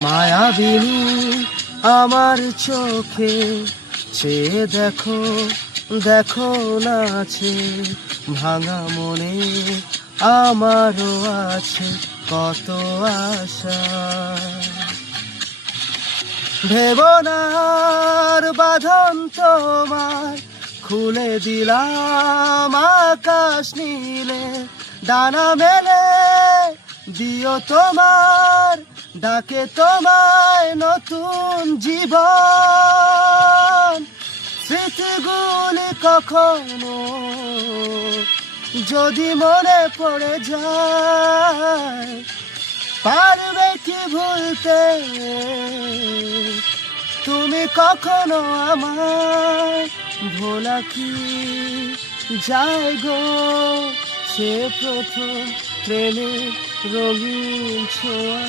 মায়াবিনী আমার চোখে চেয়ে দেখো, দেখো নাচে ভাঙা মনে আমারও আছে কত আশা। ভেবনার বাঁধন তোমার খুলে দিলাম আকাশ নীলে, ডানা মেলে দিও তোমার ডাকে তোমায় নতুন জীবন। স্মৃতিগুলি কখনো যদি মনে পড়ে যায়, পারবে কি ভুলতে তুমি কখনো আমায়? ভোলা কি যায় গো সে প্রথম প্রেমের রঙিন ছোঁয়া।